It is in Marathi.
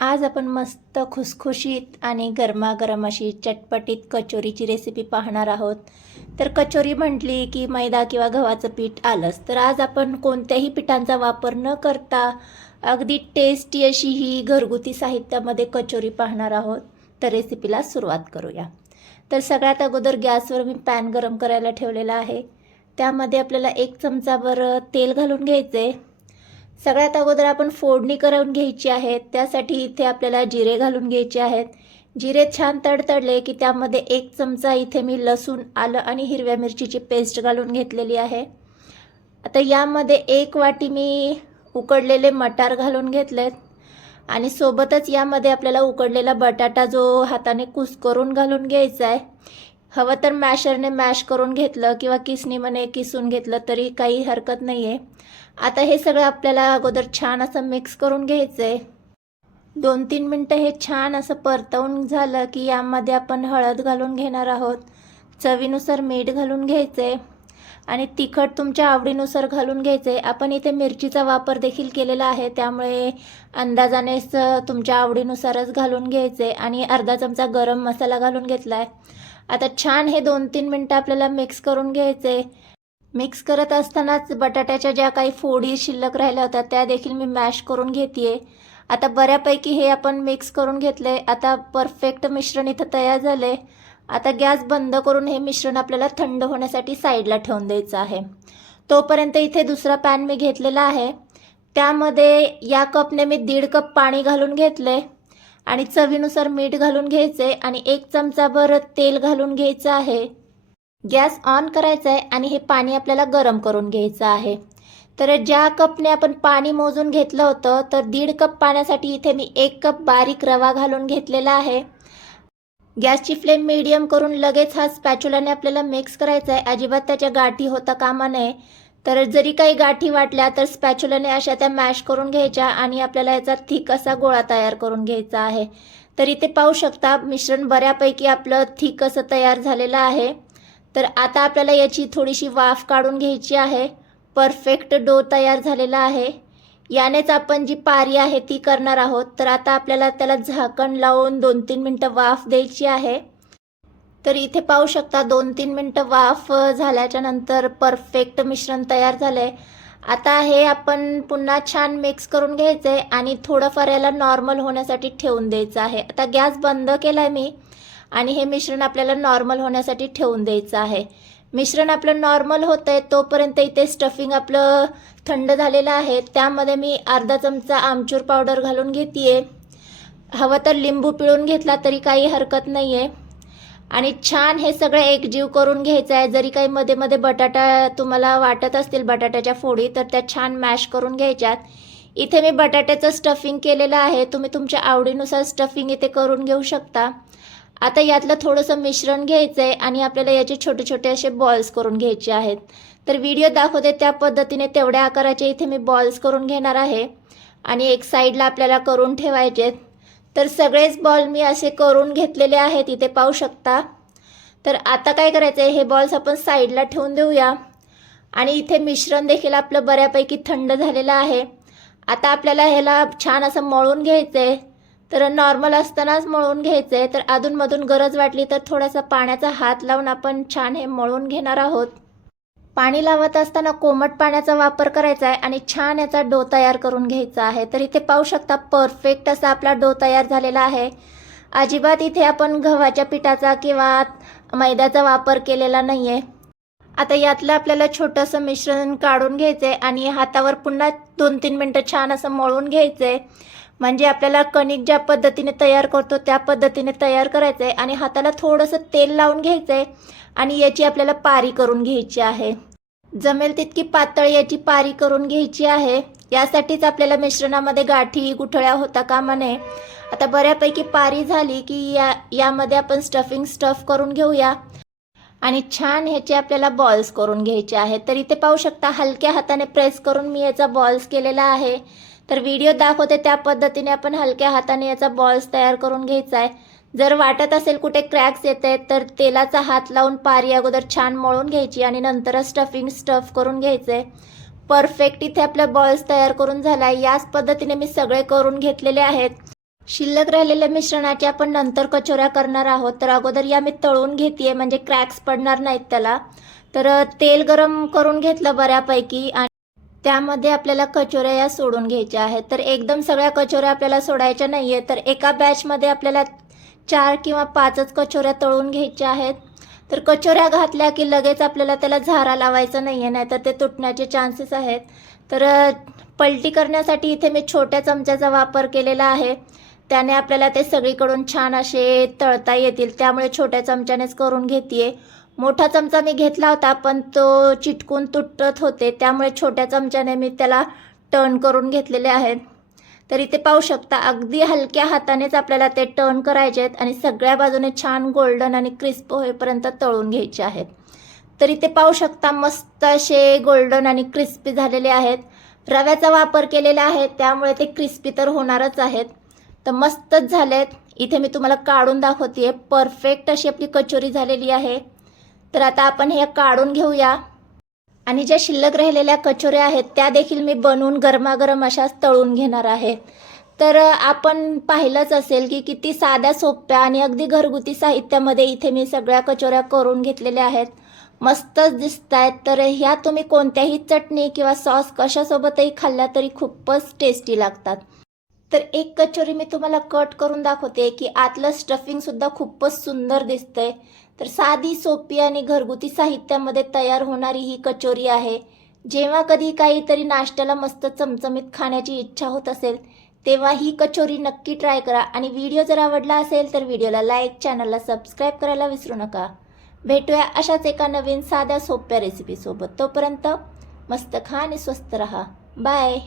आज आपण मस्त खुसखुशीत आणि गरमागरम अशी चटपटीत कचोरीची रेसिपी पाहणार आहोत. तर कचोरी म्हटली की मैदा किंवा गव्हाचं पीठ आलंच. तर आज आपण कोणत्याही पिठांचा वापर न करता अगदी टेस्टी अशी ही घरगुती साहित्यामध्ये कचोरी पाहणार आहोत. तर रेसिपीला सुरुवात करूया. तर सगळ्यात अगोदर गॅसवर मी पॅन गरम करायला ठेवलेला आहे. त्यामध्ये आपल्याला एक चमचाभर तेल घालून घ्यायचं आहे सगळ्यात अगोदर आपण फोडणी करून घ्यायची आहे त्यासाठी इथे आपल्याला जिरे घालून घ्यायचे आहेत. जिरे छान तडतडले की त्यामध्ये एक चमचा इथे मी लसूण आलं आणि हिरव्या मिरचीची पेस्ट घालून घेतलेली आहे. आता यामध्ये एक वाटी मी उकडलेले मटार घालून घेतलेत. आणि सोबतच यामध्ये आपल्याला उकडलेला बटाटा जो हाताने कुस्करून घालून घ्यायचा आहे हवं तर मॅशरने मॅश करून घेतलं किंवा किसनीमध्ये किसून घेतलं तरी काही हरकत नाही आहे आता हे सगळं आपल्याला अगोदर छान असं मिक्स करून घ्यायचं आहे दोन तीन मिनटं हे छान असं परतवून झालं की यामध्ये आपण हळद घालून घेणार आहोत. चवीनुसार मीठ घालून घ्यायचं आहे आणि तिखट तुमच्या आवडीनुसार घालून घ्यायचं आहे आपण इथे मिरचीचा वापर देखील केलेला आहे त्यामुळे अंदाजानेच तुमच्या आवडीनुसारच घालून घ्यायचे आणि अर्धा चमचा गरम मसाला घालून घेतला आहे आता छान हे दोन तीन मिनटं आपल्याला मिक्स करून घ्यायचे मिक्स करत असतानाच बटाट्याच्या ज्या काही फोडी शिल्लक राहिल्या होत्या त्या देखील मी मॅश करून घेते आता बऱ्यापैकी हे आपण मिक्स करून घेतले आता परफेक्ट मिश्रण इथं तयार झाले आता गॅस बंद करून हे मिश्रण आपल्याला थंड होण्यासाठी साईडला ठेवून द्यायचं आहे. तोपर्यंत इथे दुसरा पॅन मी घेतलेला आहे. त्यामध्ये या कपने मी दीड कप पाणी घालून घेतले आणि चवीनुसार मीठ घालून घ्यायचे आणि एक चमचाभर तेल घालून घ्यायचं आहे. गॅस ऑन करायचा आहे आणि हे पाणी आपल्याला गरम करून घ्यायचं आहे. तर ज्या कपने आपण पाणी मोजून घेतलं होतं तर दीड कप पाण्यासाठी इथे मी एक कप बारीक रवा घालून घेतलेला आहे. गॅसची फ्लेम मीडियम करून लगेच हा स्पॅच्युलाने आपल्याला मिक्स करायचा आहे अजिबात त्याच्या गाठी होता कामा नये. तर जरी काही गाठी वाटल्या तर स्पॅच्युलाने अशा त्या मॅश करून घ्यायच्या आणि आपल्याला याचा थिक असा गोळा तयार करून घ्यायचा आहे. तर इथे पाहू शकता मिश्रण बऱ्यापैकी आपलं थिक असं तयार झालेलं आहे. तर आता आपल्याला याची थोडीशी वाफ काढून घ्यायची आहे. परफेक्ट डो तयार झालेला आहे. यानेच आपण जी पारी आहे ती करणार आहोत. तर आता आपल्याला त्याला झाकण लावून दोन तीन मिनटं वाफ द्यायची आहे. तर इथे पाहू शकता दोन तीन मिनटं वाफ झाल्याच्यानंतर परफेक्ट मिश्रण तयार झालं आहे आता हे आपण पुन्हा छान मिक्स करून घ्यायचं आहे आणि थोडंफार याला नॉर्मल होण्यासाठी ठेवून द्यायचं आहे. आता गॅस बंद केला आहे मी आणि हे मिश्रण आपल्याला नॉर्मल होण्यासाठी ठेवून द्यायचं आहे. मिश्रण आपलं नॉर्मल होतं आहे तोपर्यंत इथे स्टफिंग आपलं थंड झालेलं आहे. त्यामध्ये मी अर्धा चमचा आमचूर पावडर घालून घेते हवं तर लिंबू पिळून घेतला तरी काही हरकत नाही आहे आणि छान हे सगळं एकजीव करून घ्यायचं आहे. जरी काही मध्ये मध्ये बटाटा तुम्हाला वाटत असतील बटाट्याच्या फोडी तर त्या छान मॅश करून घ्यायच्यात. इथे मी बटाट्याचं स्टफिंग केलेलं आहे. तुम्ही तुमच्या आवडीनुसार स्टफिंग इथे करून घेऊ शकता. आता यातलं थोडंसं मिश्रण घ्यायचं आहे आणि आपल्याला याचे छोटे छोटे असे बॉल्स करून घ्यायचे आहेत. तर व्हिडिओ दाखवते त्या पद्धतीने तेवढ्या आकाराचे इथे मी बॉल्स करून घेणार आहे. आणि एक साईडला आपल्याला करून ठेवायचे आहेत तर सगळेच बॉल मी असे करून घेतलेले आहेत इथे पाहू शकता. तर आता काय करायचं आहे हे बॉल्स आपण साईडला ठेवून देऊया. आणि इथे मिश्रण देखील आपलं बऱ्यापैकी थंड झालेलं आहे. आता आपल्याला ह्याला छान असं मळून घ्यायचं आहे तर नॉर्मल असतानाच मळून घ्यायचं आहे तर अधूनमधून गरज वाटली तर थोडासा पाण्याचा हात लावून आपण छान हे मळून घेणार आहोत. पाणी लावत असताना कोमट पाण्याचा वापर करायचा आहे आणि छान याचा डो तयार करून घ्यायचा आहे. तर इथे पाहू शकता परफेक्ट असा आपला डो तयार झालेला आहे. अजिबात इथे आपण गव्हाच्या पिठाचा किंवा मैद्याचा वापर केलेला नाही आहे आता यातलं आपल्याला छोटंसं मिश्रण काढून घ्यायचं आहे आणि हातावर पुन्हा दोन तीन मिनटं छान असं मळून घ्यायचं आहे म्हणजे आपल्याला कणिक ज्या पद्धतीने तयार करतो त्या पद्धतीने तयार करायचं आहे आणि हाताला थोडंसं तेल लावून घ्यायचं आहे आणि याची आपल्याला पारी करून घ्यायची आहे. जमेल तितकी पातळ याची पारी करून घ्यायची आहे. यासाठीच आपल्याला मिश्रणामध्ये गाठी गुठळ्या होता कामा नये. आता बऱ्यापैकी पारी झाली की या यामध्ये आपण स्टफिंग स्टफ करून घेऊया. आणि छान ह्याचे आपल्याला बॉल्स करून घ्यायचे आहेत. तर इथे पाहू शकता हलक्या हाताने प्रेस करून मी याचा बॉल्स केलेला आहे. तर व्हिडिओ दाखवते त्या पद्धतीने आपण हलक्या हाताने याचा बॉल्स तयार करून घ्यायचा आहे. जर वाटत असेल कुठे क्रॅक्स येत आहेत तर तेलाचा हात लावून पारी अगोदर छान मळून घ्यायची आणि नंतरच स्टफिंग स्टफ करून घ्यायचं. आहे परफेक्ट इथे आपल्या बॉल्स तयार करून झाला आहे याच पद्धतीने मी सगळे करून घेतलेले आहेत. शिल्लक राहिलेल्या मिश्रणाची आपण नंतर कचोऱ्या करणार आहोत. तर अगोदर या मी तळून घेते म्हणजे क्रॅक्स पडणार नाहीत त्याला. तर तेल गरम करून घेतलं बऱ्यापैकी आणि त्यामध्ये आपल्याला कचोऱ्या या सोडून घ्यायच्या आहेत. तर एकदम सगळ्या कचोऱ्या आपल्याला सोडायच्या नाही आहे तर एका बॅचमध्ये आपल्याला चार किंवा पाचच कचोऱ्या तळून घ्यायच्या आहेत. तर कचोऱ्या घातल्या की लगेच आपल्याला त्याला झारा लावायचा नाही आहे नाहीतर ते तुटण्याचे चान्सेस आहेत. तर पलटी करण्यासाठी इथे मी छोट्या चमच्याचा वापर केलेला आहे. त्याने आपल्याला ते सगळीकडून छान असे तळता येतील. त्यामुळे छोट्या चमच्यानेच करून घेते मोठा चमचा मी घेतला होता पण तो चिटकून तुटत होते. त्यामुळे छोट्या चमच्याने मी त्याला टर्न करून घेतलेले आहेत. तर इथे पाहू शकता. अगदी हलक्या हातानेच आपल्याला ते टर्न करायचे आहेत आणि सगळ्या बाजूने छान गोल्डन आणि क्रिस्प होईपर्यंत तळून घ्यायचे आहेत. तर इथे पाहू शकता मस्त असे गोल्डन आणि क्रिस्पी झालेले आहेत. रव्याचा वापर केलेला आहे त्यामुळे ते क्रिस्पी तर होणारच आहेत. तर मस्तच झालेत. इथे मी तुम्हाला काढून दाखवते परफेक्ट अशी आपली कचोरी झालेली आहे. तर आता आपण हे काढून घेऊया. आणि ज्या शिल्लक राहिलेल्या कचोऱ्या आहेत त्या देखील मी बनवून गरमागरम अशाच तळून घेणार आहे. तर आपण पाहिलंच असेल की किती साध्या सोप्या आणि अगदी घरगुती साहित्यामध्ये इथे मी सगळ्या कचोऱ्या करून घेतलेल्या आहेत. मस्तच दिसत आहेत तर ह्या तुम्ही कोणत्याही चटणी किंवा सॉस कशासोबतही खाल्ल्या तरी खूपच टेस्टी लागतात. तर एक कचोरी मी तुम्हाला कट करून दाखवते की आतलं स्टफिंगसुद्धा खूपच सुंदर दिसतंय. तर साधी सोपी आणि घरगुती साहित्यामध्ये तयार होणारी ही कचोरी आहे. जेव्हा कधी काहीतरी नाश्त्याला मस्त चमचमीत खाण्याची इच्छा होत असेल तेव्हा ही कचोरी नक्की ट्राय करा. आणि व्हिडिओ जर आवडला असेल तर व्हिडिओला लाईक चॅनलला सबस्क्राईब करायला विसरू नका. भेटूया अशाच एका नवीन साध्या सोप्या रेसिपीसोबत तोपर्यंत मस्त खा आणि स्वस्त रहा. बाय